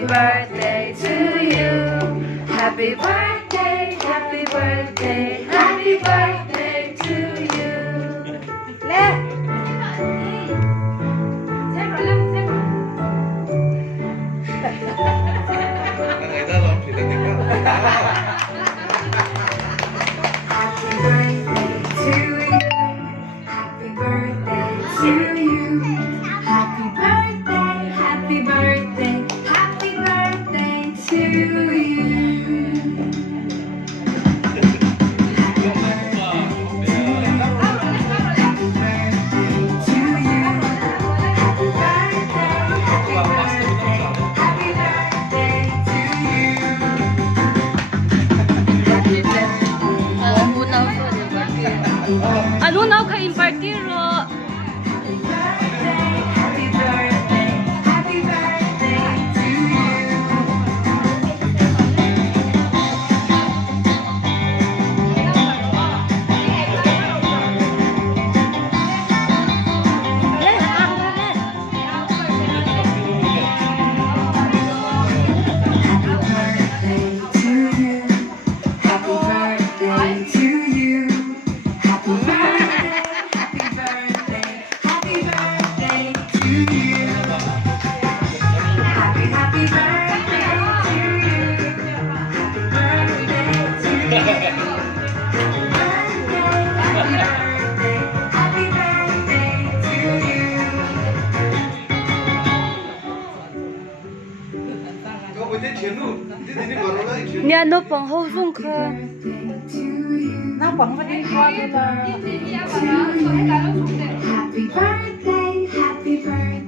birthday to you. Happy birthday, happy birthday, happy birthday to you. 네. người ta làm thì là tiếng đó. Happy birthday to you. Happy birthday to you. Happy birthday, happy birthday, happy birthday to you. Ano na ka impartir ro? Happy birthday, happy birthday to you. Nhà nó bằng hậu dung khờ. Nó vẫn có đi qua đây là